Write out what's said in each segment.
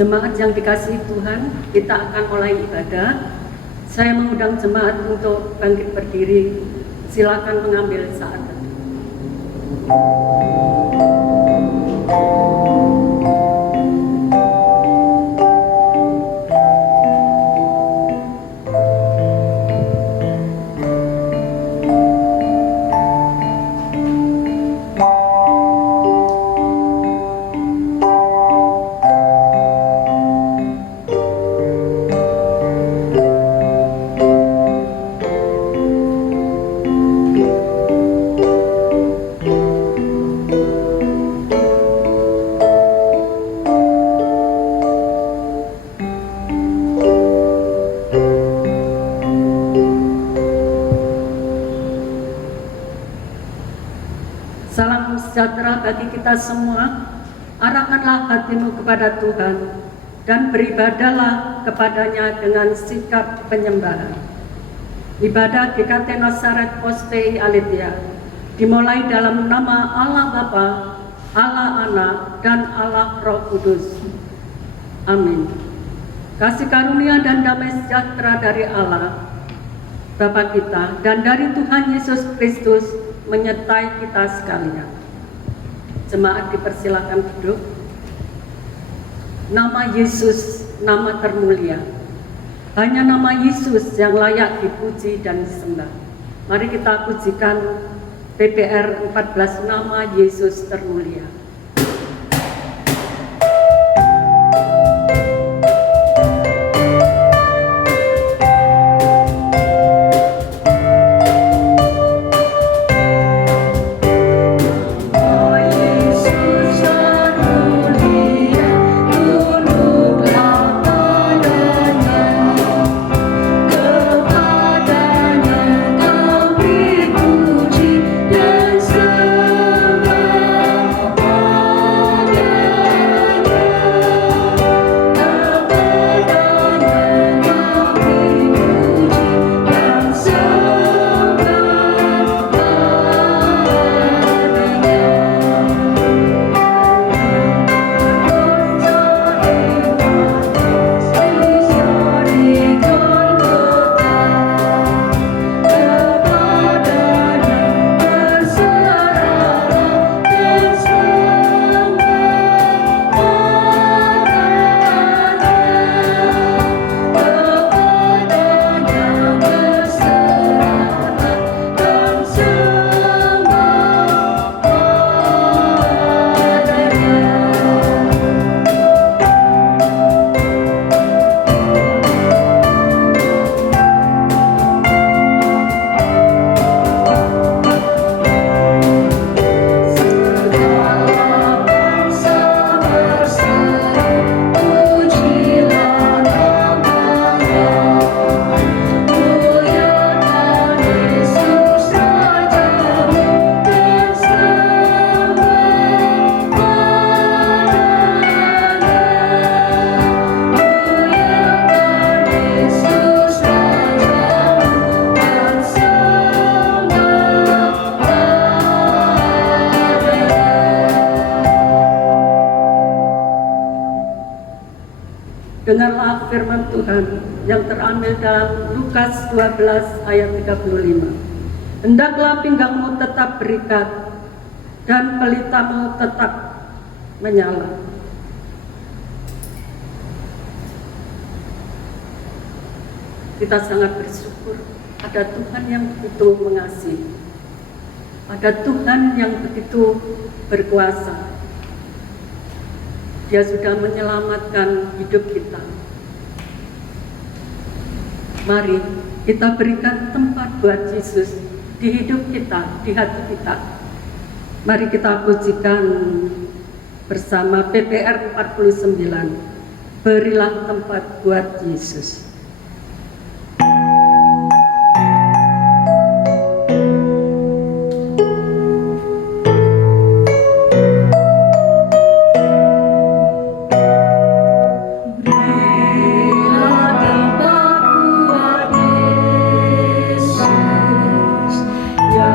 Jemaat yang dikasihi Tuhan, kita akan mulai ibadah. Saya mengundang jemaat untuk bangkit berdiri. Silakan mengambil saat teduh. Salam sejahtera bagi kita semua. Arahkanlah hatimu kepada Tuhan dan beribadahlah kepadanya dengan sikap penyembahan. Ibadah GKT Nazaret Postei Aletheia dimulai dalam nama Allah Bapa, Allah Anak, dan Allah Roh Kudus. Amin. Kasih karunia dan damai sejahtera dari Allah Bapa kita dan dari Tuhan Yesus Kristus menyertai kita sekalian. Jemaat dipersilakan duduk. Nama Yesus, nama termulia. Hanya nama Yesus yang layak dipuji dan disembah. Mari kita pujikan PPR 14, nama Yesus termulia. Dengarlah firman Tuhan yang terambil dalam Lukas 12 ayat 35. Hendaklah pinggangmu tetap berikat dan pelitamu tetap menyala. Kita sangat bersyukur ada Tuhan yang begitu mengasihi, ada Tuhan yang begitu berkuasa. Dia sudah menyelamatkan hidup kita. Mari kita berikan tempat buat Yesus di hidup kita, di hati kita. Mari kita pujikan bersama PPR 49. Berilah tempat buat Yesus. Ya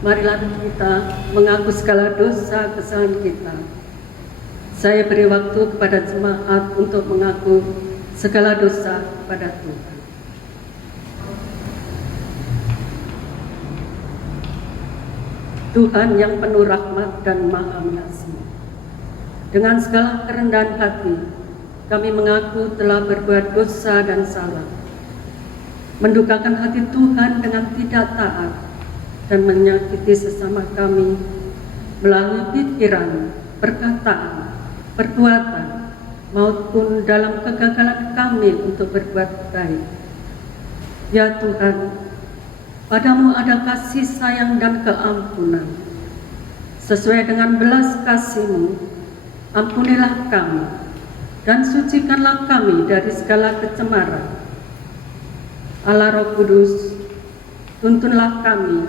Marilah kita mengaku segala dosa kesalahan kita. Saya beri waktu kepada jemaat untuk mengaku segala dosa kepada Tuhan. Tuhan yang penuh rahmat dan maha mengasihi, dengan segala kerendahan hati, kami mengaku telah berbuat dosa dan salah, mendukakan hati Tuhan dengan tidak taat, dan menyakiti sesama kami melalui pikiran, perkataan, perbuatan, maupun dalam kegagalan kami untuk berbuat baik. Ya Tuhan, Padamu ada kasih sayang dan keampunan. Sesuai dengan belas kasih-Mu, ampunilah kami dan sucikanlah kami dari segala kecemaran. Allah Roh Kudus, tuntunlah kami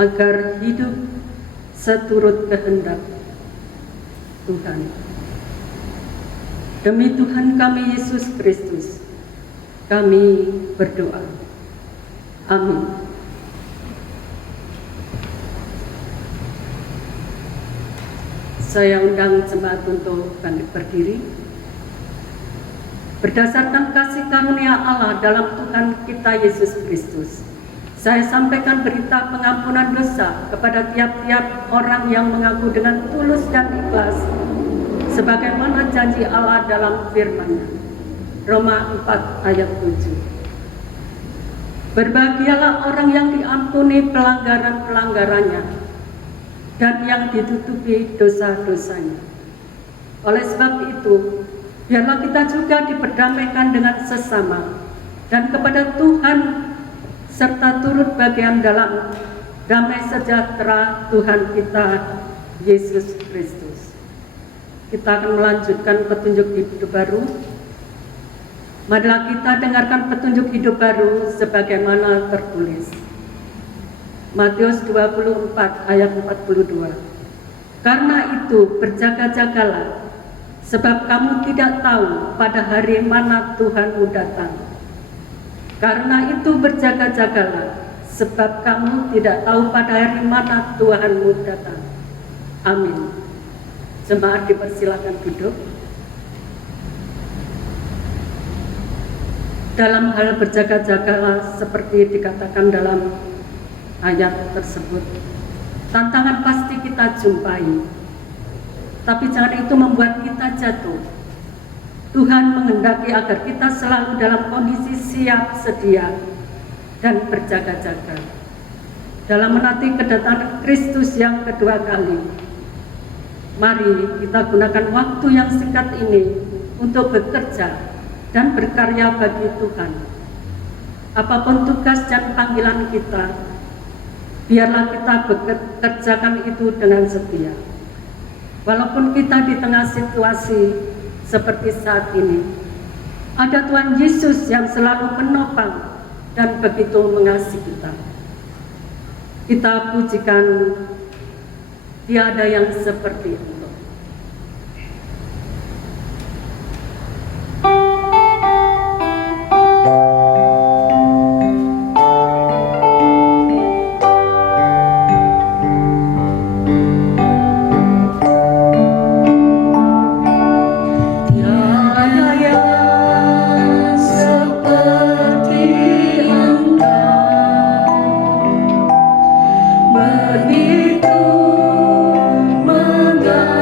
agar hidup seturut kehendak Tuhan. Demi Tuhan kami Yesus Kristus, kami berdoa. Amin. Saya undang jemaat untuk bangkit berdiri. Berdasarkan kasih karunia Allah dalam Tuhan kita Yesus Kristus, saya sampaikan berita pengampunan dosa kepada tiap-tiap orang yang mengaku dengan tulus dan ikhlas, sebagaimana janji Allah dalam firman-Nya. Roma 4 ayat 7. Berbahagialah orang yang diampuni pelanggaran-pelanggarannya dan yang ditutupi dosa-dosanya. Oleh sebab itu, biarlah kita juga diperdamaikan dengan sesama dan kepada Tuhan, serta turut bagian dalam damai sejahtera Tuhan kita Yesus Kristus. Kita akan melanjutkan petunjuk hidup baru. Marilah kita dengarkan petunjuk hidup baru sebagaimana tertulis. Matius 24 ayat 42. Karena itu berjaga-jagalah, sebab kamu tidak tahu pada hari mana Tuhanmu datang. Karena itu berjaga-jagalah, sebab kamu tidak tahu pada hari mana Tuhanmu datang. Amin. Jemaat dipersilakan duduk. Dalam hal berjaga-jagalah seperti dikatakan dalam ayat tersebut, tantangan pasti kita jumpai, tapi jangan itu membuat kita jatuh. Tuhan menghendaki agar kita selalu dalam kondisi siap sedia dan berjaga-jaga dalam menanti kedatangan Kristus yang kedua kali. Mari kita gunakan waktu yang singkat ini untuk bekerja dan berkarya bagi Tuhan. Apapun tugas dan panggilan kita, biarlah kita bekerjakan itu dengan setia. Walaupun kita di tengah situasi seperti saat ini, ada Tuhan Yesus yang selalu menopang dan begitu mengasihi kita. Kita pujikan, tiada yang seperti itu. Begitu mengasihi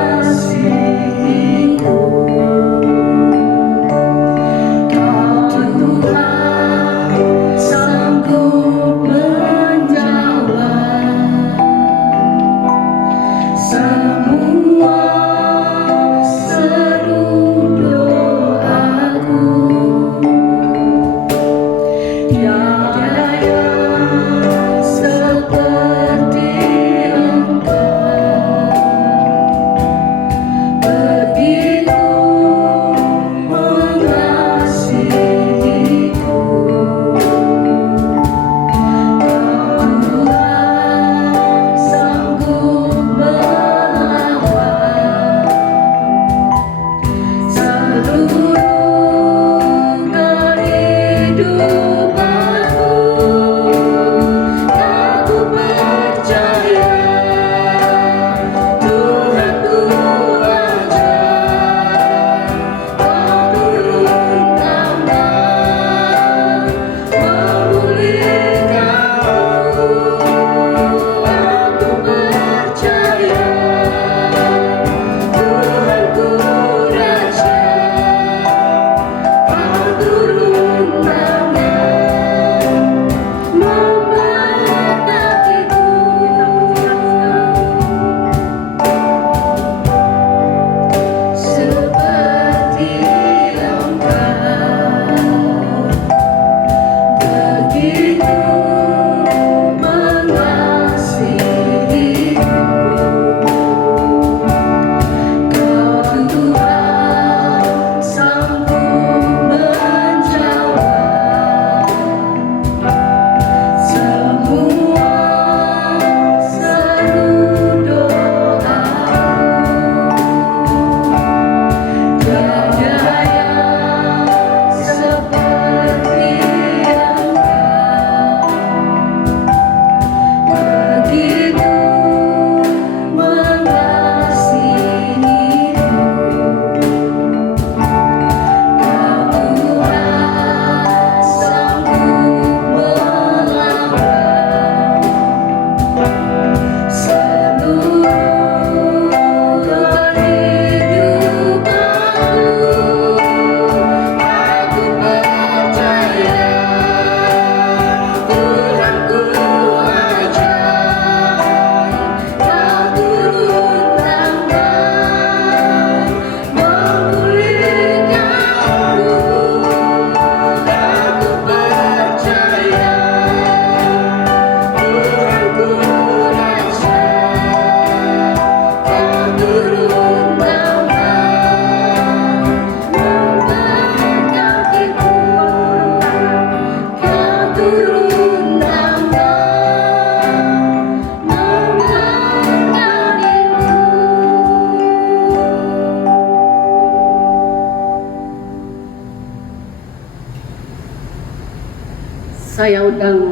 Saya undang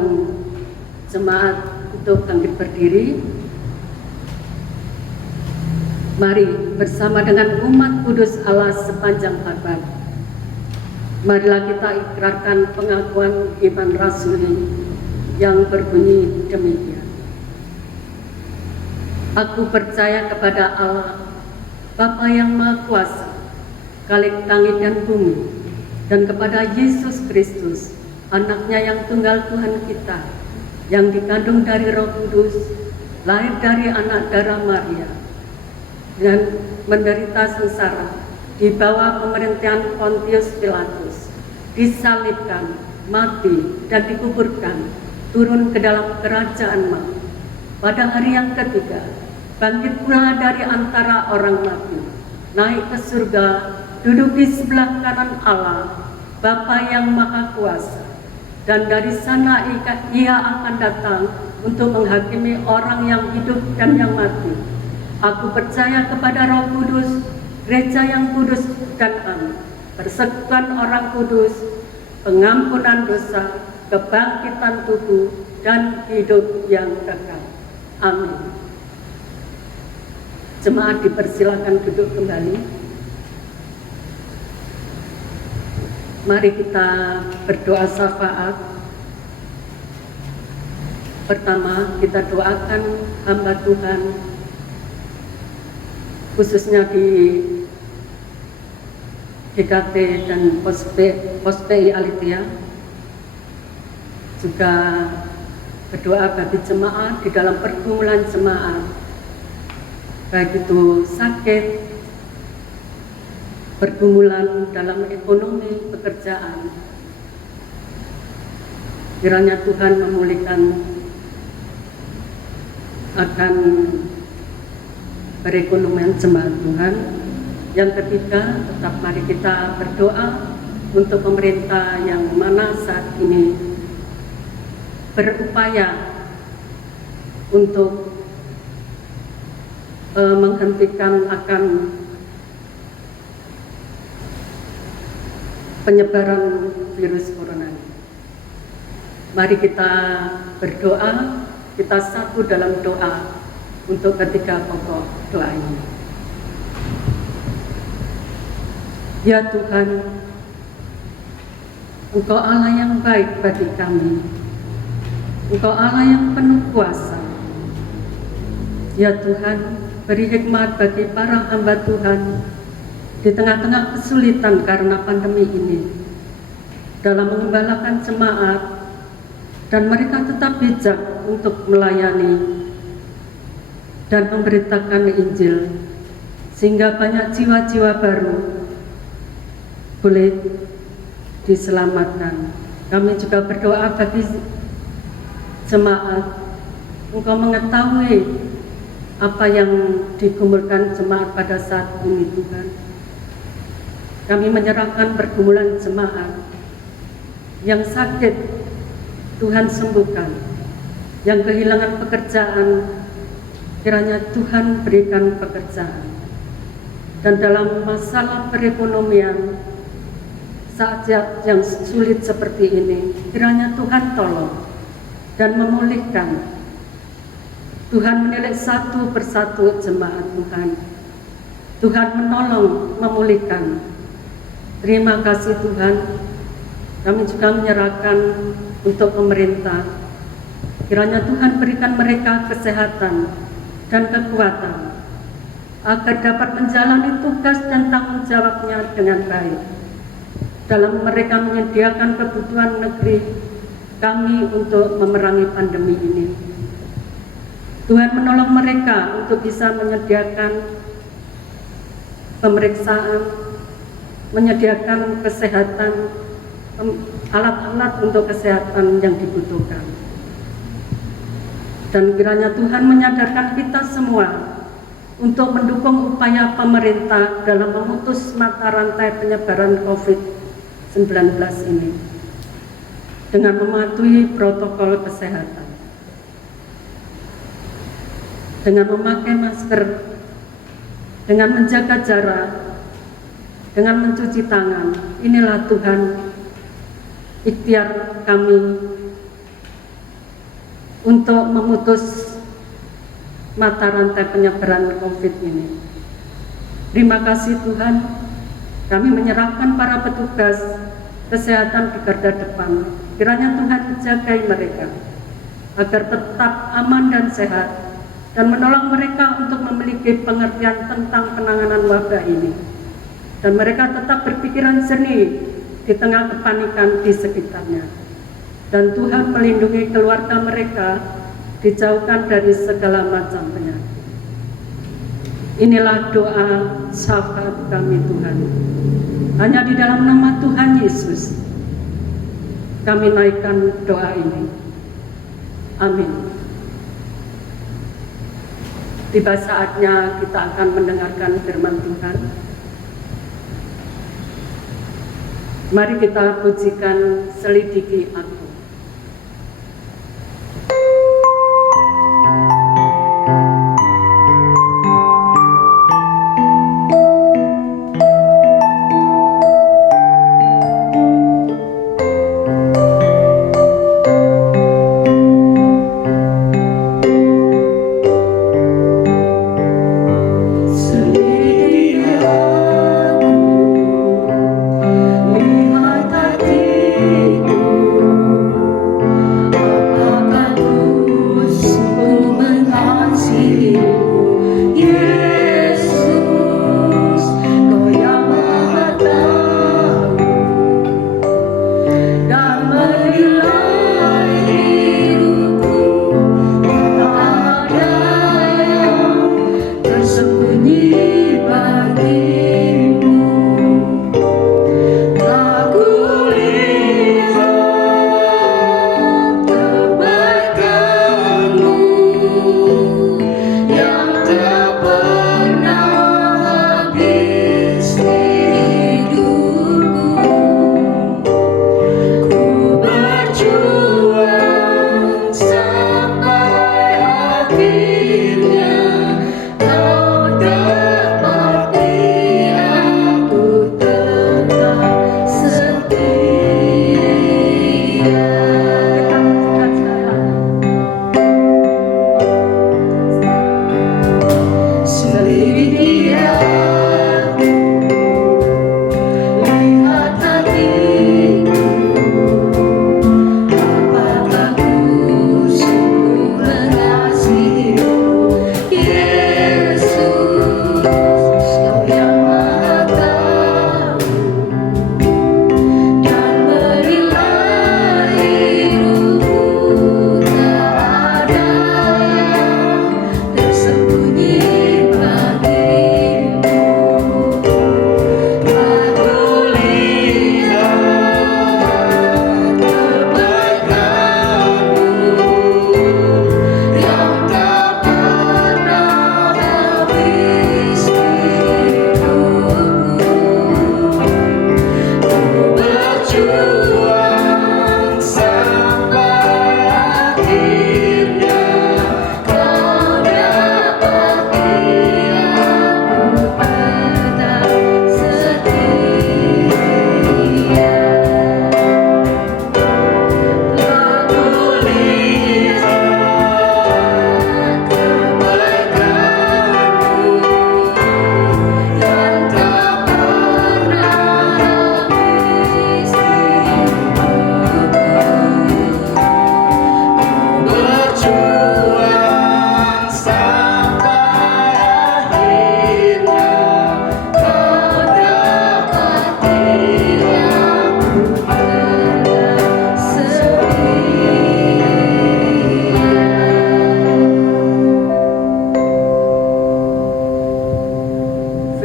jemaat untuk bangkit berdiri. Mari bersama dengan umat kudus Allah sepanjang abad, marilah kita ikrarkan pengakuan iman rasuli yang berbunyi demikian. Aku percaya kepada Allah, Bapa yang Maha Kuasa, Khalik langit dan bumi, dan kepada Yesus Kristus, Anaknya yang tunggal Tuhan kita, yang dikandung dari Roh Kudus, lahir dari anak darah Maria, dan menderita sengsara di bawah pemerintahan Pontius Pilatus, disalibkan, mati, dan dikuburkan, turun ke dalam kerajaan maut. Pada hari yang ketiga, bangkit pula dari antara orang mati, naik ke surga, duduk di sebelah kanan Allah, Bapa yang Maha Kuasa, dan dari sana Ia akan datang untuk menghakimi orang yang hidup dan yang mati. Aku percaya kepada Roh Kudus, gereja yang kudus dan aman, persekutuan orang kudus, pengampunan dosa, kebangkitan tubuh, dan hidup yang kekal. Amin. Jemaat dipersilakan duduk kembali. Mari kita berdoa syafaat. Pertama, kita doakan hamba Tuhan, khususnya di GKT dan Pos-PI Alitia, juga berdoa bagi jemaat di dalam pergumulan jemaat, baik itu sakit, pergumulan dalam ekonomi, pekerjaan. Kiranya Tuhan memulihkan akan perekonomian jemaat Tuhan. Yang ketiga, tetap mari kita berdoa untuk pemerintah yang mana saat ini berupaya untuk menghentikan akan penyebaran virus corona. Mari kita berdoa, kita satu dalam doa untuk ketiga pokok doa ini. Ya Tuhan, Engkau Allah yang baik bagi kami, Engkau Allah yang penuh kuasa. Ya Tuhan, beri hikmat bagi para hamba Tuhan di tengah-tengah kesulitan karena pandemi ini, dalam mengembalakan jemaat, dan mereka tetap bijak untuk melayani dan memberitakan Injil, sehingga banyak jiwa-jiwa baru boleh diselamatkan. Kami juga berdoa bagi jemaat, Engkau mengetahui apa yang digumulkan jemaat pada saat ini Tuhan. Kami menyerahkan pergumulan jemaat yang sakit, Tuhan sembuhkan. Yang kehilangan pekerjaan, kiranya Tuhan berikan pekerjaan. Dan dalam masalah perekonomian saat yang sulit seperti ini, kiranya Tuhan tolong dan memulihkan. Tuhan menilik satu persatu jemaat Tuhan. Tuhan menolong, memulihkan. Terima kasih Tuhan. Kami juga menyerahkan untuk pemerintah. Kiranya Tuhan berikan mereka kesehatan dan kekuatan agar dapat menjalani tugas dan tanggung jawabnya dengan baik. Dalam mereka menyediakan kebutuhan negeri kami untuk memerangi pandemi ini. Tuhan menolong mereka untuk bisa menyediakan pemeriksaan, menyediakan kesehatan, alat-alat untuk kesehatan yang dibutuhkan. Dan kiranya Tuhan menyadarkan kita semua untuk mendukung upaya pemerintah dalam memutus mata rantai penyebaran COVID-19 ini dengan mematuhi protokol kesehatan, dengan memakai masker, dengan menjaga jarak, dengan mencuci tangan. Inilah Tuhan ikhtiar kami untuk memutus mata rantai penyebaran COVID ini. Terima kasih Tuhan, kami menyerahkan para petugas kesehatan di garda depan. Kiranya Tuhan menjagai mereka agar tetap aman dan sehat dan menolong mereka untuk memiliki pengertian tentang penanganan wabah ini. Dan mereka tetap berpikiran jernih di tengah kepanikan di sekitarnya. Dan Tuhan melindungi keluarga mereka, dijauhkan dari segala macam penyakit. Inilah doa syafaat kami Tuhan. Hanya di dalam nama Tuhan Yesus kami naikkan doa ini. Amin. Tiba saatnya kita akan mendengarkan firman Tuhan. Mari kita pujikan Selidiki Aku.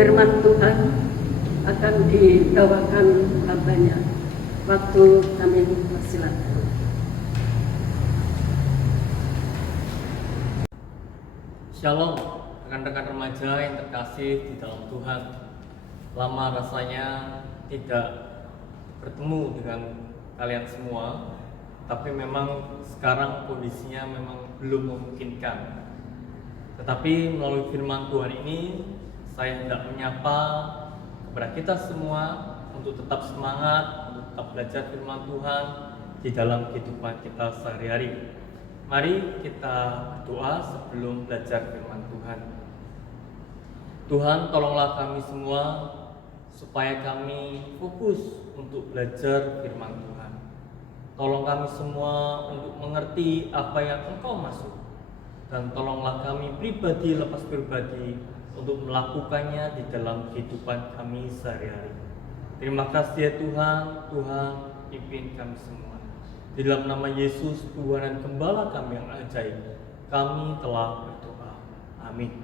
Firman Tuhan akan dibawakan hambanya. Waktu kami persilakan. Shalom, rekan-rekan remaja yang terkasih di dalam Tuhan. Lama rasanya tidak bertemu dengan kalian semua, tapi memang sekarang kondisinya memang belum memungkinkan. Tetapi melalui firman Tuhan ini, saya hendak menyapa kepada kita semua untuk tetap semangat, untuk tetap belajar firman Tuhan di dalam kehidupan kita sehari-hari. Mari kita berdoa sebelum belajar firman Tuhan. Tuhan, tolonglah kami semua supaya kami fokus untuk belajar firman Tuhan. Tolong kami semua untuk mengerti apa yang Engkau maksud. Dan tolonglah kami pribadi lepas pribadi untuk melakukannya di dalam kehidupan kami sehari-hari. Terima kasih ya Tuhan, Tuhan pimpin kami semua. Di dalam nama Yesus, Tuhan dan Gembala kami yang ajaib, kami telah berdoa. Amin.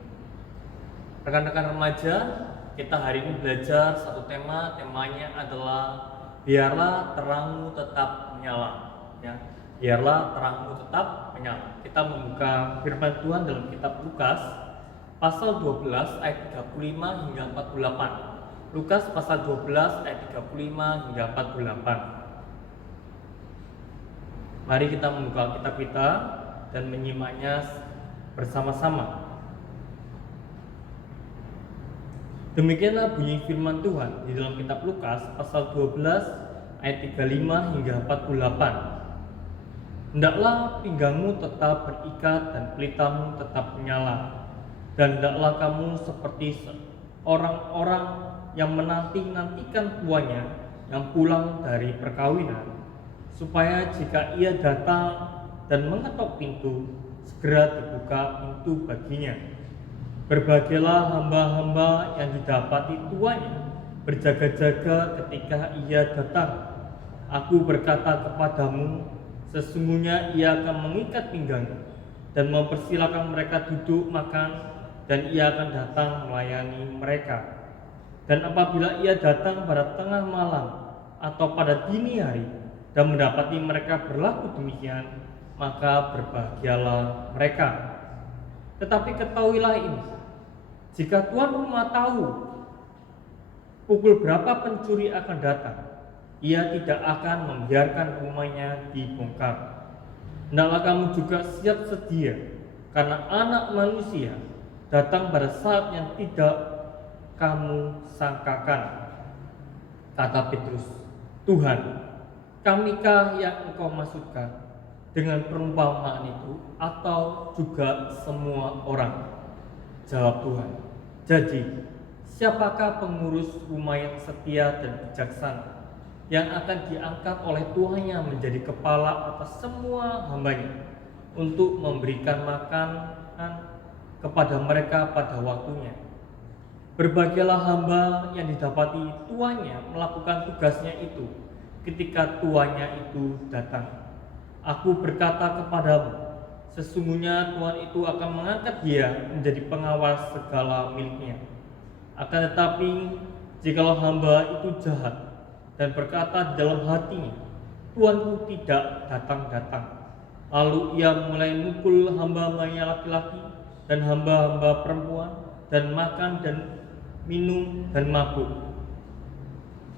Rekan-rekan remaja, kita hari ini belajar satu tema. Temanya adalah biarlah terangmu tetap menyala. Ya, biarlah terangmu tetap menyala. Kita membuka firman Tuhan dalam kitab Lukas pasal 12 ayat 35 hingga 48. Lukas pasal 12 ayat 35 hingga 48. Mari kita membuka kitab kita dan menyimaknya bersama-sama. Demikianlah bunyi firman Tuhan di dalam kitab Lukas pasal 12 ayat 35 hingga 48. Hendaklah pinggangmu tetap berikat dan pelitamu tetap menyala, dan hendaklah kamu seperti orang-orang yang menanti-nantikan tuannya yang pulang dari perkawinan, supaya jika ia datang dan mengetok pintu, segera dibuka pintu baginya. Berbahagialah hamba-hamba yang didapati tuannya berjaga-jaga ketika ia datang. Aku berkata kepadamu, sesungguhnya ia akan mengikat pinggangnya dan mempersilakan mereka duduk makan, dan ia akan datang melayani mereka. Dan apabila ia datang pada tengah malam atau pada dini hari dan mendapati mereka berlaku demikian, maka berbahagialah mereka. Tetapi ketahuilah ini, jika tuan rumah tahu pukul berapa pencuri akan datang, ia tidak akan membiarkan rumahnya dibongkar. Hendaklah kamu juga siap sedia, karena Anak Manusia datang pada saat yang tidak kamu sangkakan. Kata Petrus, Tuhan, kamikah yang Engkau maksudkan dengan perumpamaan itu, atau juga semua orang? Jawab Tuhan, jadi siapakah pengurus rumah yang setia dan bijaksana, yang akan diangkat oleh Tuhannya menjadi kepala atas semua hambanya, untuk memberikan makanan kepada mereka pada waktunya? Berbahagialah hamba yang didapati tuannya melakukan tugasnya itu ketika tuannya itu datang. Aku berkata kepadamu, sesungguhnya Tuhan itu akan mengangkat dia menjadi pengawal segala miliknya. Akan tetapi, jikalau hamba itu jahat dan berkata di dalam hatinya, Tuanku tidak datang-datang, lalu ia mulai mukul hamba-hambanya laki-laki dan hamba-hamba perempuan, dan makan dan minum dan mabuk,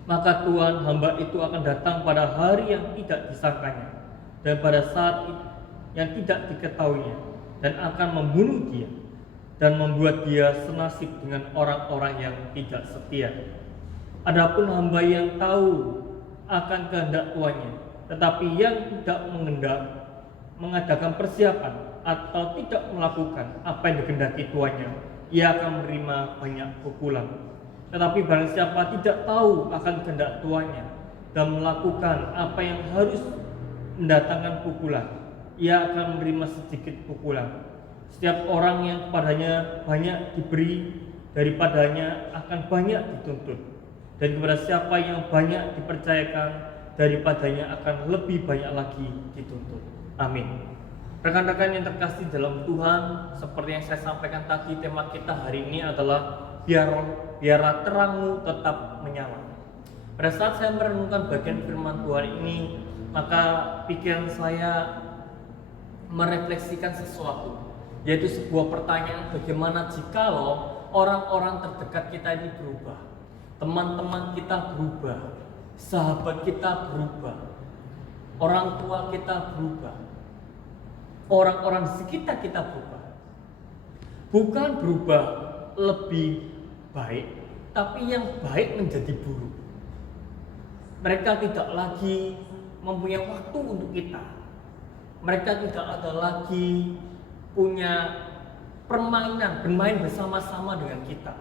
maka Tuhan hamba itu akan datang pada hari yang tidak disangkanya dan pada saat yang tidak diketahuinya, dan akan membunuh dia dan membuat dia senasib dengan orang-orang yang tidak setia. Adapun hamba yang tahu akan kehendak tuannya, tetapi yang tidak mengadakan persiapan atau tidak melakukan apa yang dikehendaki tuannya, ia akan menerima banyak pukulan. Tetapi barang siapa tidak tahu akan kehendak tuannya dan melakukan apa yang harus mendatangkan pukulan, ia akan menerima sedikit pukulan. Setiap orang yang kepadanya banyak diberi, daripadanya akan banyak dituntut, dan kepada siapa yang banyak dipercayakan, daripadanya akan lebih banyak lagi dituntut. Amin. Rekan-rekan yang terkasih dalam Tuhan, seperti yang saya sampaikan tadi, tema kita hari ini adalah biarlah terangmu tetap menyala. Pada saat saya merenungkan bagian firman Tuhan ini, maka pikiran saya merefleksikan sesuatu, yaitu sebuah pertanyaan, bagaimana jikalau orang-orang terdekat kita ini berubah, teman-teman kita berubah, sahabat kita berubah, orang tua kita berubah, orang-orang di sekitar kita berubah. Bukan berubah lebih baik, tapi yang baik menjadi buruk. Mereka tidak lagi mempunyai waktu untuk kita. Mereka tidak ada lagi punya permainan, bermain bersama-sama dengan kita.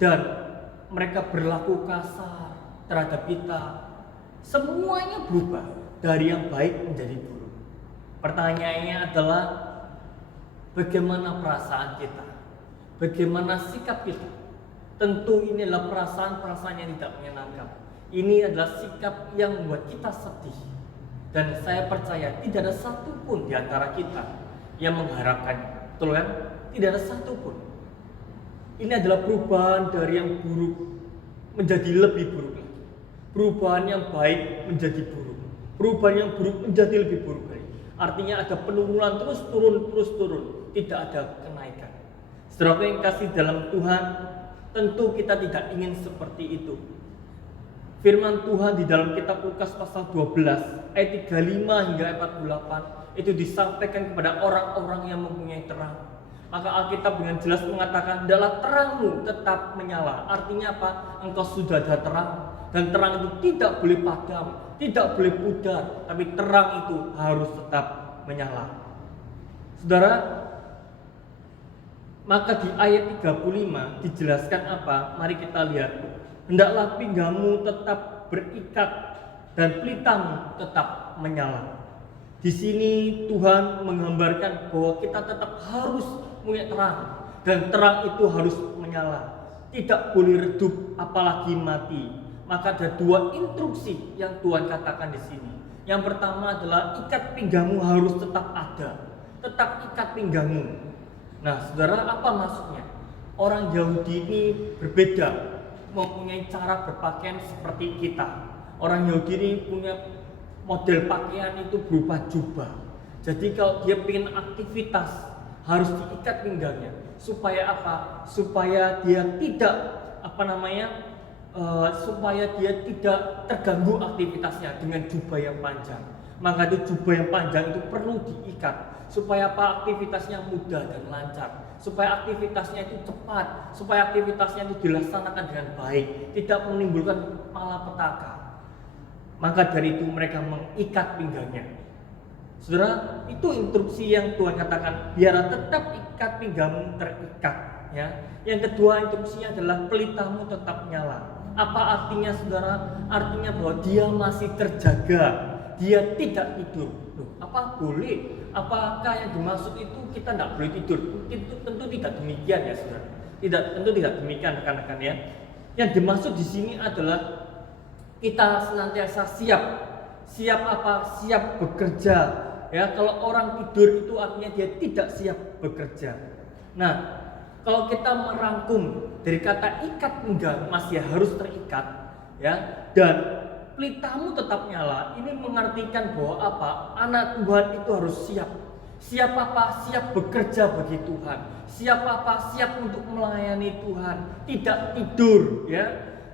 Dan mereka berlaku kasar terhadap kita. Semuanya berubah dari yang baik menjadi buruk. Pertanyaannya adalah bagaimana perasaan kita? Bagaimana sikap kita? Tentu ini adalah perasaan-perasaan yang tidak menyenangkan. Ini adalah sikap yang membuat kita sedih. Dan saya percaya tidak ada satupun di antara kita yang mengharapkannya. Betul kan? Tidak ada satupun. Ini adalah perubahan dari yang buruk menjadi lebih buruk lagi. Perubahan yang baik menjadi buruk. Perubahan yang buruk menjadi lebih buruk lagi. Artinya ada penurunan terus turun. Tidak ada kenaikan. Saudara yang kasih dalam Tuhan, tentu kita tidak ingin seperti itu. Firman Tuhan di dalam kitab Lukas pasal 12 ayat 35 hingga 48 itu disampaikan kepada orang-orang yang mempunyai terang. Maka Alkitab dengan jelas mengatakan, adalah terangmu tetap menyala. Artinya apa? Engkau sudah ada terang, dan terang itu tidak boleh padam, tidak boleh pudar, tapi terang itu harus tetap menyala. Saudara, maka di ayat 35 dijelaskan apa? Mari kita lihat. Hendaklah pinggamu tetap berikat dan pelitamu tetap menyala. Di sini Tuhan menggambarkan bahwa kita tetap harus punya terang, dan terang itu harus menyala, tidak boleh redup apalagi mati. Maka ada dua instruksi yang Tuhan katakan di sini. Yang pertama adalah ikat pinggangmu harus tetap ada, tetap ikat pinggangmu. Nah, saudara, apa maksudnya? Orang Yahudi ini berbeda, mempunyai cara berpakaian seperti kita. Orang Yahudi ini punya model pakaian itu berupa jubah. Jadi kalau dia ingin aktivitas harus diikat pinggangnya. Supaya apa? Supaya dia tidak supaya dia tidak terganggu aktivitasnya dengan jubah yang panjang. Maka itu jubah yang panjang itu perlu diikat supaya apa? Aktivitasnya mudah dan lancar. Supaya aktivitasnya itu cepat, supaya aktivitasnya itu dilaksanakan dengan baik, tidak menimbulkan malapetaka. Maka dari itu mereka mengikat pinggangnya. Saudara, itu instruksi yang Tuhan katakan, biarlah tetap ikat pinggangmu terikat. Ya. Yang kedua instruksinya adalah pelitamu tetap nyala. Apa artinya, saudara? Artinya bahwa dia masih terjaga, dia tidak tidur. Loh, apa boleh? Apakah yang dimaksud itu kita tidak boleh tidur? Tentu tidak demikian ya, saudara. Tentu tidak demikian, rekan-rekan ya. Yang dimaksud di sini adalah kita senantiasa siap. Siap apa? Siap bekerja. Ya, kalau orang tidur itu artinya dia tidak siap bekerja. Nah, kalau kita merangkum dari kata ikat pinggang masih harus terikat, ya, dan pelitamu tetap nyala, ini mengartikan bahwa apa? Anak Tuhan itu harus siap. Siap apa? Siap bekerja bagi Tuhan. Siap apa? Siap untuk melayani Tuhan. Tidak tidur, ya.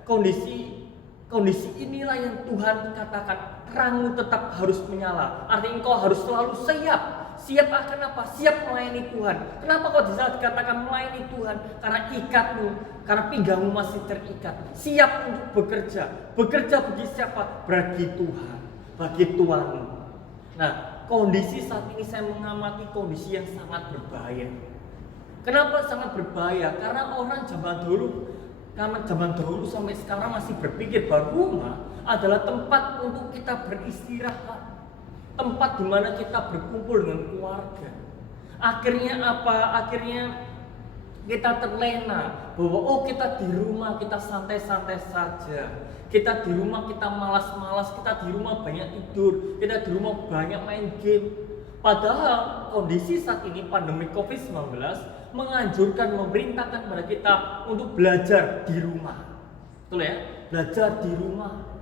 Kondisi inilah yang Tuhan katakan, terangmu tetap harus menyala. Artinya engkau harus selalu siap. Siap akan apa? Siap melayani Tuhan. Kenapa kok bisa dikatakan melayani Tuhan? Karena ikatmu, karena pinggangmu masih terikat. Siap untuk bekerja. Bekerja bagi siapa? Bagi Tuhan, bagi Tuhanmu. Nah, kondisi saat ini saya mengamati kondisi yang sangat berbahaya. Kenapa sangat berbahaya? Karena orang zaman dahulu sampai sekarang masih berpikir bahwa rumah adalah tempat untuk kita beristirahat. Tempat di mana kita berkumpul dengan keluarga. Akhirnya apa? Akhirnya kita terlena bahwa kita di rumah kita santai-santai saja. Kita di rumah kita malas-malas, kita di rumah banyak tidur, kita di rumah banyak main game. Padahal kondisi saat ini pandemi Covid-19 menganjurkan, memerintahkan kepada kita untuk belajar di rumah. Betul ya? Belajar di rumah.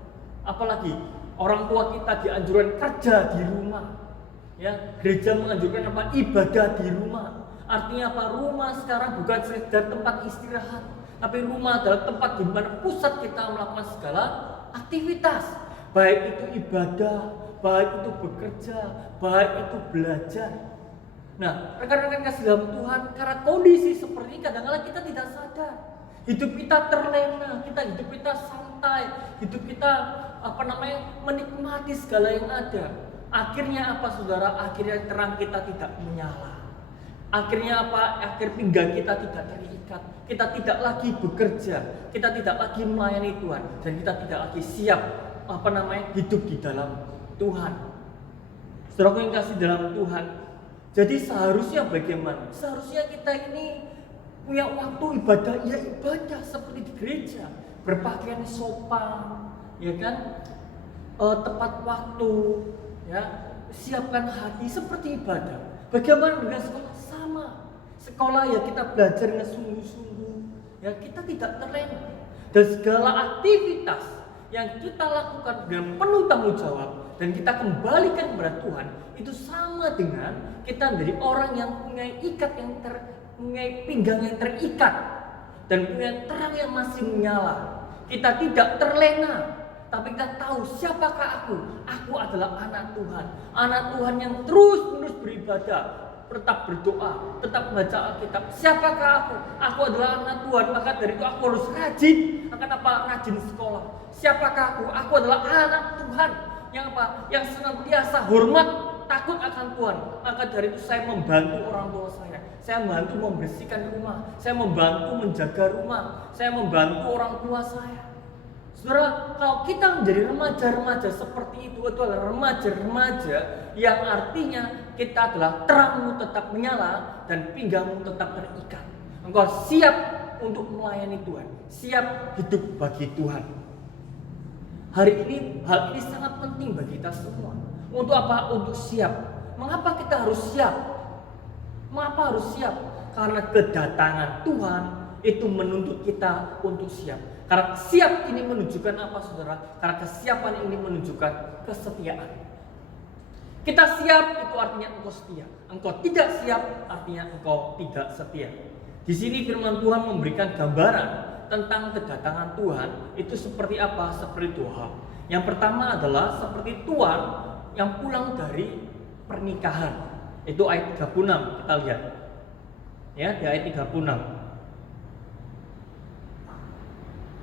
Apalagi orang tua kita dianjurkan kerja di rumah. Ya, gereja menganjurkan apa? Ibadah di rumah. Artinya apa? Rumah sekarang bukan sekedar tempat istirahat, tapi rumah adalah tempat di mana pusat kita melakukan segala aktivitas. Baik itu ibadah, baik itu bekerja, baik itu belajar. Nah, rekan-rekan kasih dalam Tuhan, karena kondisi seperti ini kadang-kadang kita tidak sadar. Hidup kita terlena, hidup kita santai, hidup kita menikmati segala yang ada. Akhirnya apa saudara? Akhirnya terang kita tidak menyala. Akhirnya apa? Akhir pinggang kita tidak terikat. Kita tidak lagi bekerja. Kita tidak lagi melayani Tuhan. Dan kita tidak lagi siap hidup di dalam Tuhan. Saudara yang kasih dalam Tuhan. Jadi seharusnya bagaimana? Seharusnya kita ini punya waktu ibadah, ya ibadah seperti di gereja. Berpakaian sopan, ya kan? Tepat waktu, ya, siapkan hati seperti ibadah. Bagaimana dengan sekolah? Sama. Sekolah ya kita belajar dengan sungguh-sungguh, ya kita tidak terlena. Dan segala aktivitas yang kita lakukan dengan penuh tanggung jawab dan kita kembalikan kepada Tuhan, itu sama dengan kita menjadi orang yang punya punya pinggang yang terikat dan punya terang yang masih menyala. Kita tidak terlena, tapi kita tahu siapakah aku. Aku adalah anak Tuhan. Anak Tuhan yang terus-menerus beribadah, tetap berdoa, tetap baca Alkitab. Siapakah aku? Aku adalah anak Tuhan. Maka dari itu aku harus rajin. Rajin sekolah. Siapakah aku? Aku adalah anak Tuhan. Yang senantiasa hormat, takut akan Tuhan. Maka dari itu saya membantu orang tua saya. Saya membantu membersihkan rumah. Saya membantu menjaga rumah. Saya membantu orang tua saya. Saudara, kalau kita menjadi remaja-remaja seperti itu adalah remaja-remaja yang artinya kita adalah terangmu tetap menyala dan pinggangmu tetap terikat. Engkau siap untuk melayani Tuhan, siap hidup bagi Tuhan. Hari ini hal ini sangat penting bagi kita semua. Untuk apa? Untuk siap. Mengapa kita harus siap? Mengapa harus siap? Karena kedatangan Tuhan itu menuntut kita untuk siap. Karena siap ini menunjukkan apa saudara? Karena kesiapan ini menunjukkan kesetiaan. Kita siap itu artinya engkau setia. Engkau tidak siap artinya engkau tidak setia. Di sini firman Tuhan memberikan gambaran tentang kedatangan Tuhan itu seperti apa? Seperti dua hal. Yang pertama adalah seperti tuan yang pulang dari pernikahan. Itu ayat 36 kita lihat. Ya, di ayat 36.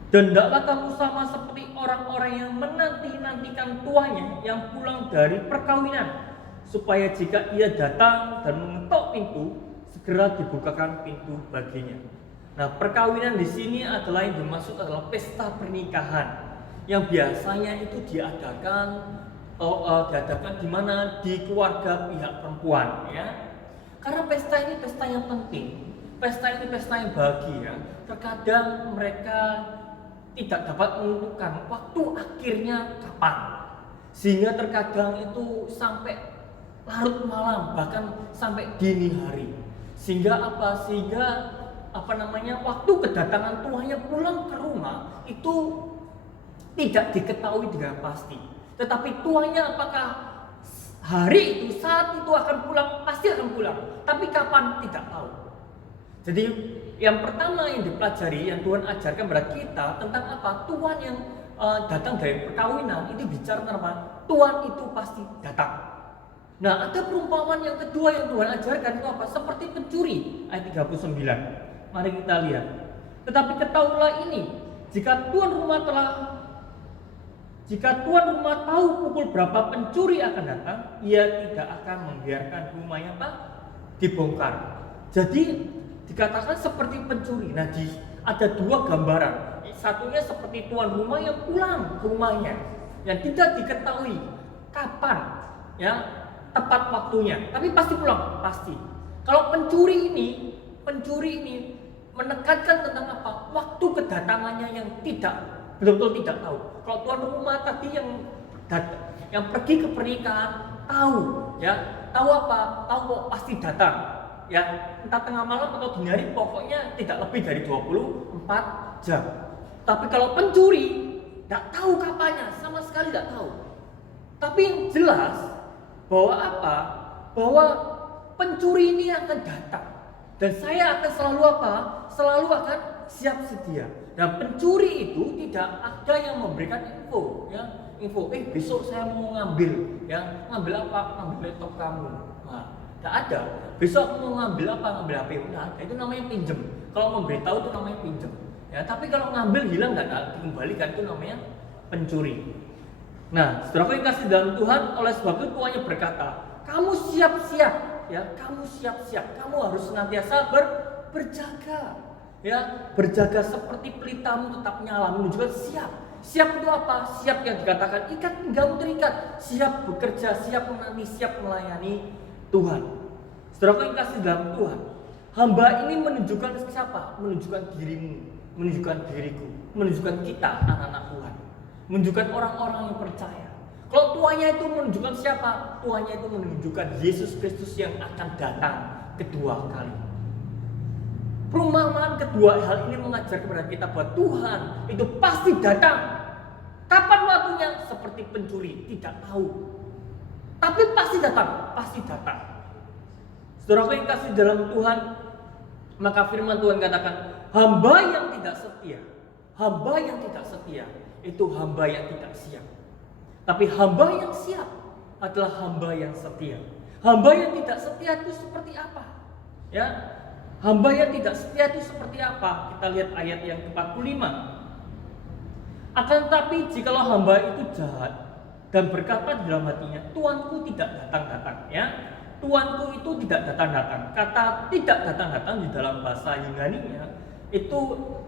Dan hendaklah kamu sama seperti orang-orang yang menanti-nantikan tuannya yang pulang dari perkawinan, supaya jika ia datang dan mengetok pintu, segera dibukakan pintu baginya. Nah, perkawinan di sini adalah yang dimaksud adalah pesta pernikahan yang biasanya itu diadakan di mana? Di keluarga pihak perempuan, ya. Karena pesta ini pesta yang penting, pesta ini pesta yang bahagia. Terkadang mereka tidak dapat menentukan waktu akhirnya kapan, sehingga terkadang itu sampai larut malam, bahkan sampai dini hari. Sehingga waktu kedatangan tuannya pulang ke rumah itu tidak diketahui dengan pasti. Tetapi tuannya apakah hari itu, saat itu akan pulang, pasti akan pulang. Tapi kapan tidak tahu. Jadi yang pertama yang dipelajari, yang Tuhan ajarkan kepada kita tentang apa? Tuhan yang datang dari perkawinan itu bicara tentang apa? Tuhan itu pasti datang. Nah, ada perumpamaan yang kedua yang Tuhan ajarkan itu apa? Seperti pencuri, ayat 39. Mari kita lihat. Tetapi ketahuilah ini, jika tuan rumah tahu pukul berapa pencuri akan datang, ia tidak akan membiarkan rumahnya dibongkar. Jadi dikatakan seperti pencuri. Nah, ada dua gambaran. Satunya seperti tuan rumah yang pulang ke rumahnya, yang tidak diketahui kapan, ya, tepat waktunya. Tapi pasti pulang, pasti. Kalau pencuri ini menekankan tentang apa? Waktu kedatangannya yang betul-betul tidak tahu. Kalau tuan rumah tadi yang pergi ke pernikahan tahu, ya, tahu apa? Tahu kok pasti datang. Ya, entah tengah malam atau dini hari, pokoknya tidak lebih dari 24 jam. Tapi kalau pencuri tidak tahu kapannya, sama sekali tidak tahu. Tapi yang jelas bahwa apa? Bahwa pencuri ini akan datang. Dan saya akan selalu apa? Selalu akan siap sedia. Dan pencuri itu tidak ada yang memberikan info, ya. Besok saya mau ngambil, ya. Ngambil apa? Ngambil laptop kamu. Nah, tidak ada. Besok aku mau ngambil apa? Ngambil HP. Nah, itu namanya pinjem. Kalau memberitahu itu namanya pinjem. Ya, tapi kalau ngambil hilang nggak dikembalikan itu namanya pencuri. Nah, saudaraku yang kasih dalam Tuhan, oleh sebab itu tuannya berkata, kamu siap-siap, ya, kamu siap-siap, kamu harus senantiasa berjaga, ya, berjaga seperti pelitamu tetap nyala, menunjukkan siap. Siap itu apa? Siap yang dikatakan ikat pinggangmu terikat, siap bekerja, siap menanti, siap melayani Tuhan. Saudaraku yang kasih dalam Tuhan, hamba ini menunjukkan siapa? Menunjukkan dirimu, menunjukkan diriku, menunjukkan kita anak-anak Tuhan, menunjukkan orang-orang yang percaya. Kalau tuanya itu menunjukkan siapa? Tuanya itu menunjukkan Yesus Kristus yang akan datang kedua kali. Perumpamaan kedua hal ini mengajar kepada kita bahwa Tuhan itu pasti datang. Kapan waktunya? Seperti pencuri, tidak tahu. Tapi pasti datang, pasti datang. Saudaraku yang kasih dalam Tuhan, maka firman Tuhan katakan, hamba yang tidak setia, hamba yang tidak setia, itu hamba yang tidak siap. Tapi hamba yang siap adalah hamba yang setia. Hamba yang tidak setia itu seperti apa? Ya, hamba yang tidak setia itu seperti apa? Kita lihat ayat yang ke-45. Akan tetapi jikalau hamba itu jahat dan berkata di dalam hatinya, Tuanku tidak datang-datang, ya. Tuanku itu tidak datang-datang. Kata tidak datang-datang di dalam bahasa Yunani-nya itu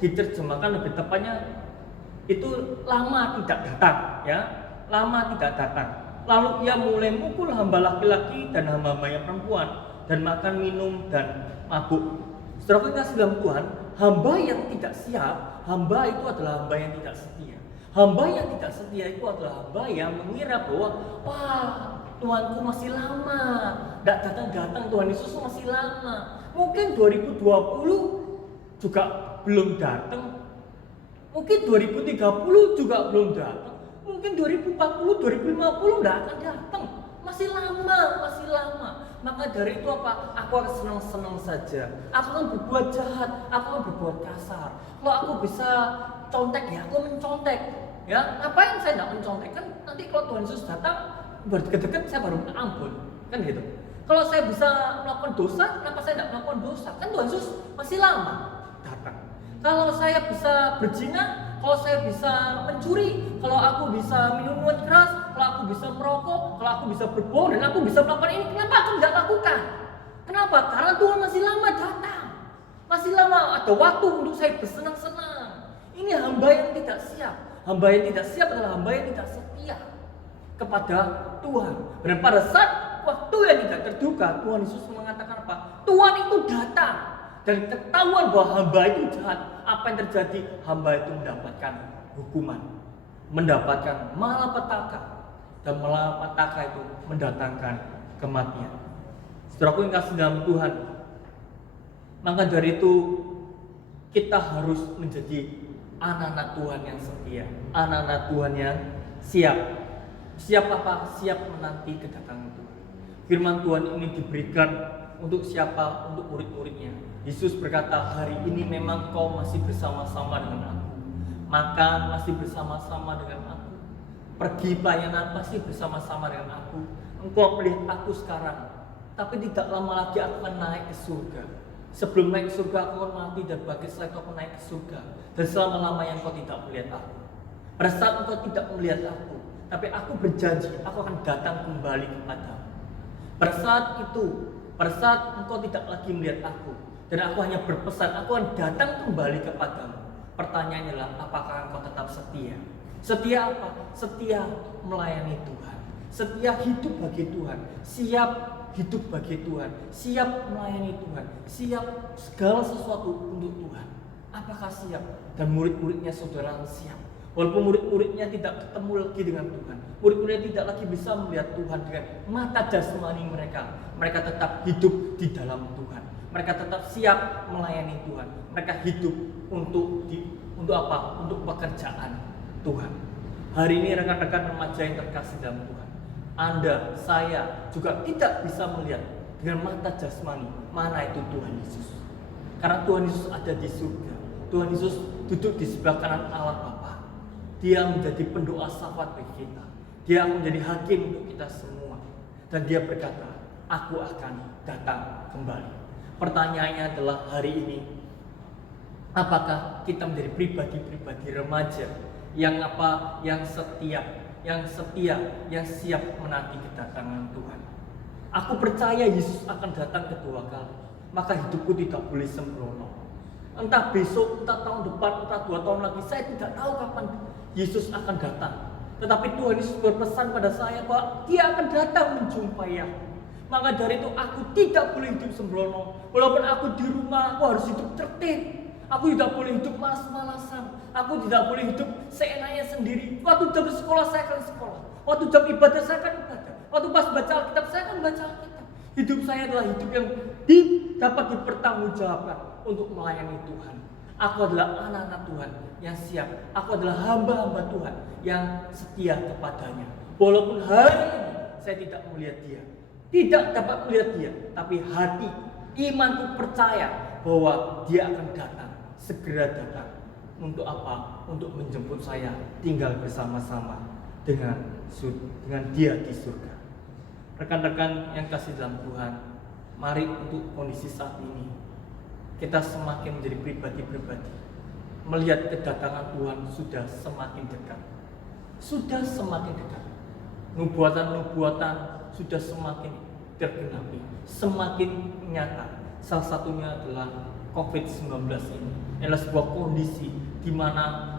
diterjemahkan lebih tepatnya itu lama tidak datang, ya. Lama tidak datang. Lalu ia mulai mukul hamba laki-laki dan hamba yang perempuan dan makan minum dan mabuk. Saudara kasih dalam Tuhan, hamba yang tidak siap, hamba itu adalah hamba yang tidak setia. Hamba yang tidak setia itu adalah hamba yang mengira bahwa wah, Tuhanku masih lama, tidak datang-datang, Tuhan Yesus masih lama. Mungkin 2020 juga belum datang. Mungkin 2030 juga belum datang. Mungkin 2040, 2050 tidak akan datang. Masih lama, masih lama. Maka dari itu apa? Aku akan senang-senang saja. Aku akan berbuat jahat, aku akan berbuat kasar. Kalau aku bisa contek, ya aku mencontek. Ya, ngapain saya tidak mencontek? Kan nanti kalau Tuhan Yesus datang, berdekat-dekat saya baru ampun. Kan gitu. Kalau saya bisa melakukan dosa, kenapa saya tidak melakukan dosa? Kan Tuhan Yesus masih lama datang. Kalau saya bisa berzina, kalau saya bisa mencuri, kalau aku bisa minum minuman keras, kalau aku bisa merokok, kalau aku bisa berbohong dan aku bisa melakukan ini, kenapa aku tidak lakukan? Kenapa? Karena Tuhan masih lama datang. Masih lama ada waktu untuk saya bersenang-senang. Ini hamba yang tidak siap. Hamba yang tidak siap adalah hamba yang tidak setia kepada Tuhan. Dan pada saat waktu yang tidak terduga, Tuhan Yesus mengatakan apa? Tuhan itu datang. Dan ketahuan bahwa hamba itu jahat, apa yang terjadi? Hamba itu mendapatkan hukuman, mendapatkan malapetaka, dan malapetaka itu mendatangkan kematian. Saudaraku yang kasih dalam Tuhan, maka dari itu kita harus menjadi anak-anak Tuhan yang setia, anak-anak Tuhan yang siap. Siap apa? Siap menanti kedatangan Tuhan. Firman Tuhan ini diberikan untuk siapa? Untuk murid-muridnya. Yesus berkata, hari ini memang kau masih bersama-sama dengan aku, makan masih bersama-sama dengan aku, pergi pelayanan masih bersama-sama dengan aku. Engkau melihat aku sekarang, tapi tidak lama lagi aku akan naik ke surga. Sebelum naik ke surga aku akan mati, dan bagi setelah itu aku naik ke surga. Dan selama-lamanya engkau tidak melihat aku. Pada saat engkau tidak melihat aku, tapi aku berjanji aku akan datang kembali kepadamu. Pada saat itu, pada saat engkau tidak lagi melihat aku, dan aku hanya berpesan, aku akan datang kembali kepadamu. Pertanyaannya adalah, apakah engkau tetap setia? Setia apa? Setia melayani Tuhan, setia hidup bagi Tuhan, siap hidup bagi Tuhan, siap melayani Tuhan, siap segala sesuatu untuk Tuhan. Apakah siap? Dan murid-muridnya saudara siap. Walaupun murid-muridnya tidak ketemu lagi dengan Tuhan, murid-muridnya tidak lagi bisa melihat Tuhan dengan mata jasmani mereka, mereka tetap hidup di dalam Tuhan. Mereka tetap siap melayani Tuhan. Mereka hidup untuk apa? Untuk pekerjaan Tuhan. Hari ini rekan-rekan remaja yang terkasih dalam Tuhan, Anda, saya juga tidak bisa melihat dengan mata jasmani mana itu Tuhan Yesus. Karena Tuhan Yesus ada di surga. Tuhan Yesus duduk di sebelah kanan Allah Bapa. Dia menjadi pendoa syafaat bagi kita. Dia menjadi hakim untuk kita semua. Dan dia berkata, aku akan datang kembali. Pertanyaannya adalah hari ini, apakah kita menjadi pribadi-pribadi remaja yang setia, yang setia, yang siap menanti kedatangan Tuhan. Aku percaya Yesus akan datang kedua kali, maka hidupku tidak boleh sembrono. Entah besok, entah tahun depan, entah 2 tahun lagi, saya tidak tahu kapan Yesus akan datang. Tetapi Tuhan Yesus berpesan pada saya bahwa Dia akan datang menjumpai aku. Maka dari itu aku tidak boleh hidup sembrono. Walaupun aku di rumah, aku harus hidup tertib. Aku tidak boleh hidup malas-malasan. Aku tidak boleh hidup seenaknya sendiri. Waktu jam sekolah saya akan sekolah. Waktu jam ibadah saya akan ibadah. Waktu pas baca Alkitab saya akan baca Alkitab. Hidup saya adalah hidup yang dapat dipertanggungjawabkan untuk melayani Tuhan. Aku adalah anak-anak Tuhan yang siap. Aku adalah hamba-hamba Tuhan yang setia kepadanya. Walaupun hari ini saya tidak melihat Dia, tidak dapat melihat Dia, tapi hati, imanku percaya bahwa Dia akan datang, segera datang. Untuk apa? Untuk menjemput saya tinggal bersama-sama dengan Dia di surga. Rekan-rekan yang kasih dalam Tuhan, mari untuk kondisi saat ini kita semakin menjadi pribadi-pribadi melihat kedatangan Tuhan sudah semakin dekat. Sudah semakin dekat. Nubuatan-nubuatan sudah semakin tergenapi, semakin nyata. Salah satunya adalah COVID-19 ini. Adalah sebuah kondisi di mana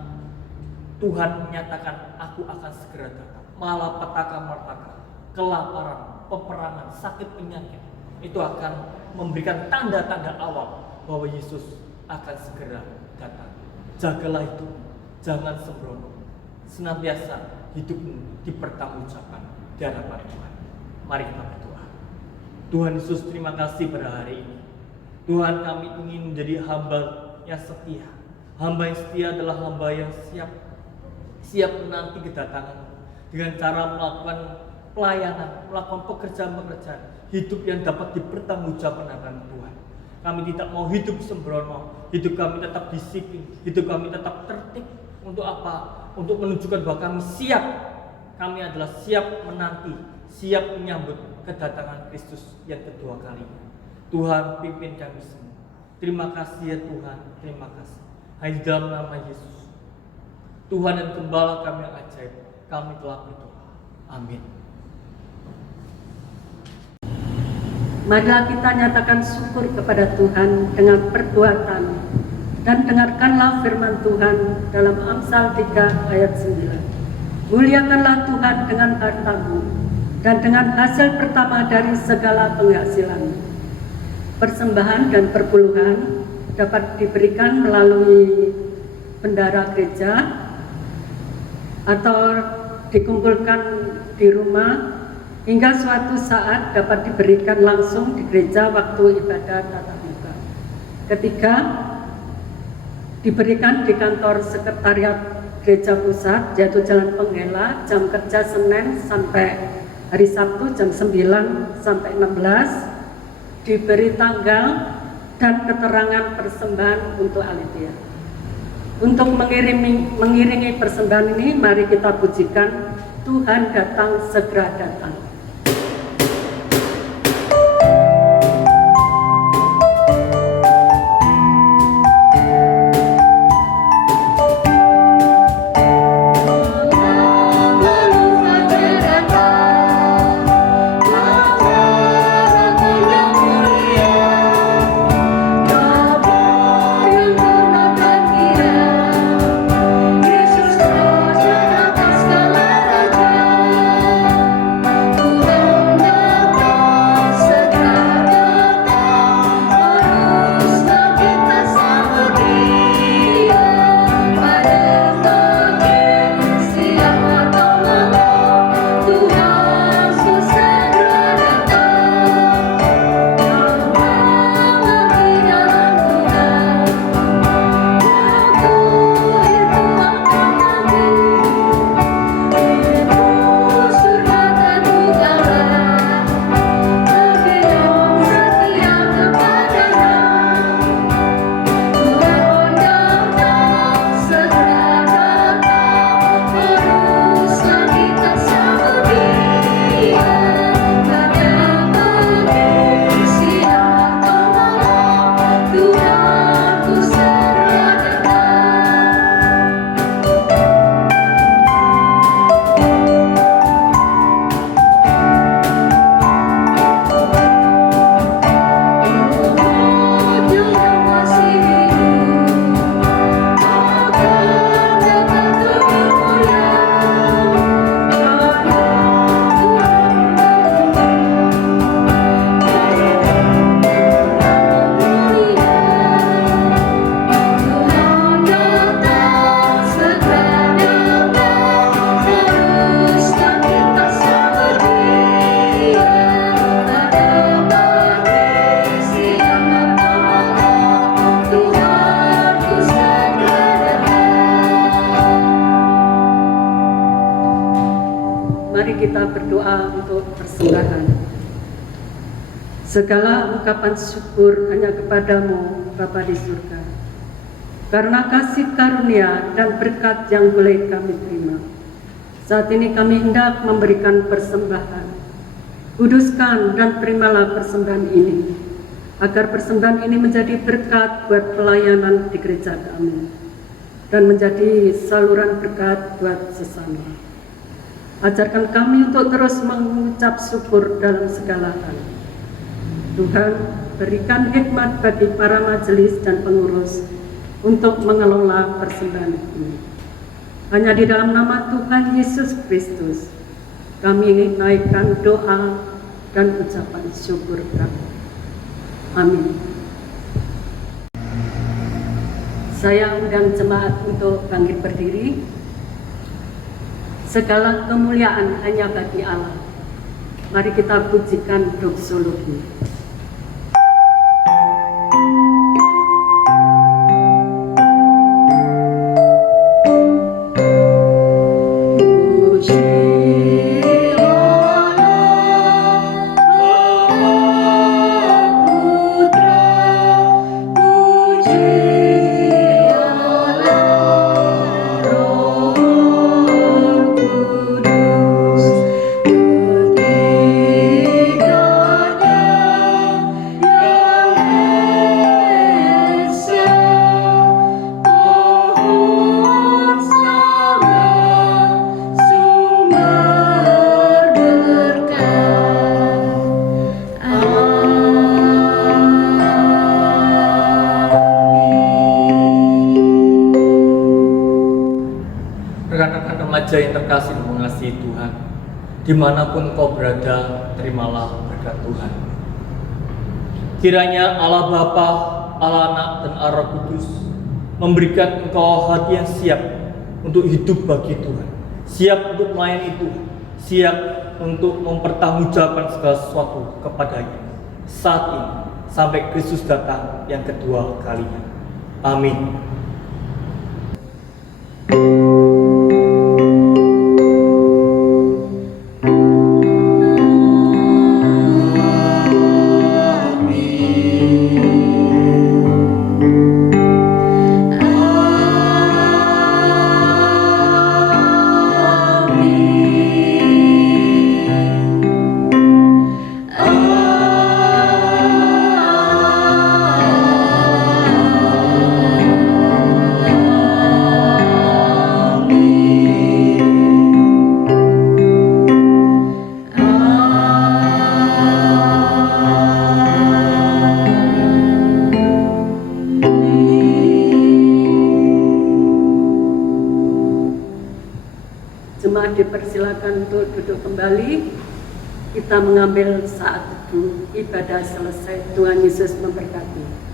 Tuhan menyatakan aku akan segera datang. Malapetaka-malapetaka, kelaparan, peperangan, sakit penyakit itu akan memberikan tanda-tanda awal bahwa Yesus akan segera datang. Jagalah itu, jangan sembrono. Senantiasa hidupmu dipertanggungjawabkan di hadapan Tuhan. Mari kita berdoa. Tuhan Yesus, terima kasih pada hari ini. Tuhan, kami ingin menjadi hamba yang setia. Hamba yang setia adalah hamba yang siap menanti kedatangan dengan cara melakukan pelayanan, melakukan pekerjaan-pekerjaan hidup yang dapat dipertanggungjawabkan hadapan Tuhan. Kami tidak mau hidup sembrono, hidup kami tetap disiplin, hidup kami tetap tertib. Untuk apa? Untuk menunjukkan bahwa kami siap. Kami adalah siap menanti, siap menyambut kedatangan Kristus yang kedua kalinya. Tuhan, pimpin kami semua. Terima kasih ya Tuhan, terima kasih. Hanya dalam nama Yesus, Tuhan dan Gembala kami yang ajaib, kami telah berdoa. Amin. Marilah kita nyatakan syukur kepada Tuhan dengan perbuatan dan dengarkanlah firman Tuhan dalam Amsal 3 ayat 9. Muliakanlah Tuhan dengan hartamu dan dengan hasil pertama dari segala penghasilanmu. Persembahan dan perpuluhan dapat diberikan melalui bendara gereja atau dikumpulkan di rumah, hingga suatu saat dapat diberikan langsung di gereja waktu ibadah tatap muka. Ketiga, diberikan di kantor sekretariat gereja pusat, yaitu Jalan Penghela, jam kerja Senin sampai hari Sabtu jam 9 sampai 16, diberi tanggal dan keterangan persembahan untuk Alitia. Untuk mengiringi persembahan ini, mari kita pujikan Tuhan datang, segera datang. Yesus, kau atas segala raja. kita berdoa untuk persembahan. Segala ungkapan syukur hanya kepadamu, Bapa di surga. Karena kasih karunia dan berkat yang boleh kami terima. Saat ini kami hendak memberikan persembahan. Kuduskan dan terimalah persembahan ini, agar persembahan ini menjadi berkat buat pelayanan di gereja kami dan menjadi saluran berkat buat sesama. Ajarkan kami untuk terus mengucap syukur dalam segala hal. Tuhan, berikan hikmat bagi para majelis dan pengurus untuk mengelola persembahan ini. Hanya di dalam nama Tuhan Yesus Kristus kami naikkan doa dan ucapan syukur kami. Amin. Saya undang jemaat untuk bangkit berdiri. Segala kemuliaan hanya bagi Allah. Mari kita pujikan doksologi. Rekan-rekan remaja yang terkasih dan mengasihi Tuhan, dimanapun kau berada, terimalah berkat Tuhan. Kiranya Allah Bapa, Allah Anak, dan Allah Roh Kudus memberikan engkau hati yang siap untuk hidup bagi Tuhan, siap untuk melayani Tuhan, siap untuk mempertanggungjawabkan segala sesuatu kepadanya saat ini sampai Kristus datang yang kedua kalinya. Amin. Jemaat dipersilakan untuk duduk kembali. Kita mengambil saat teduh, ibadah selesai. Tuhan Yesus memberkati.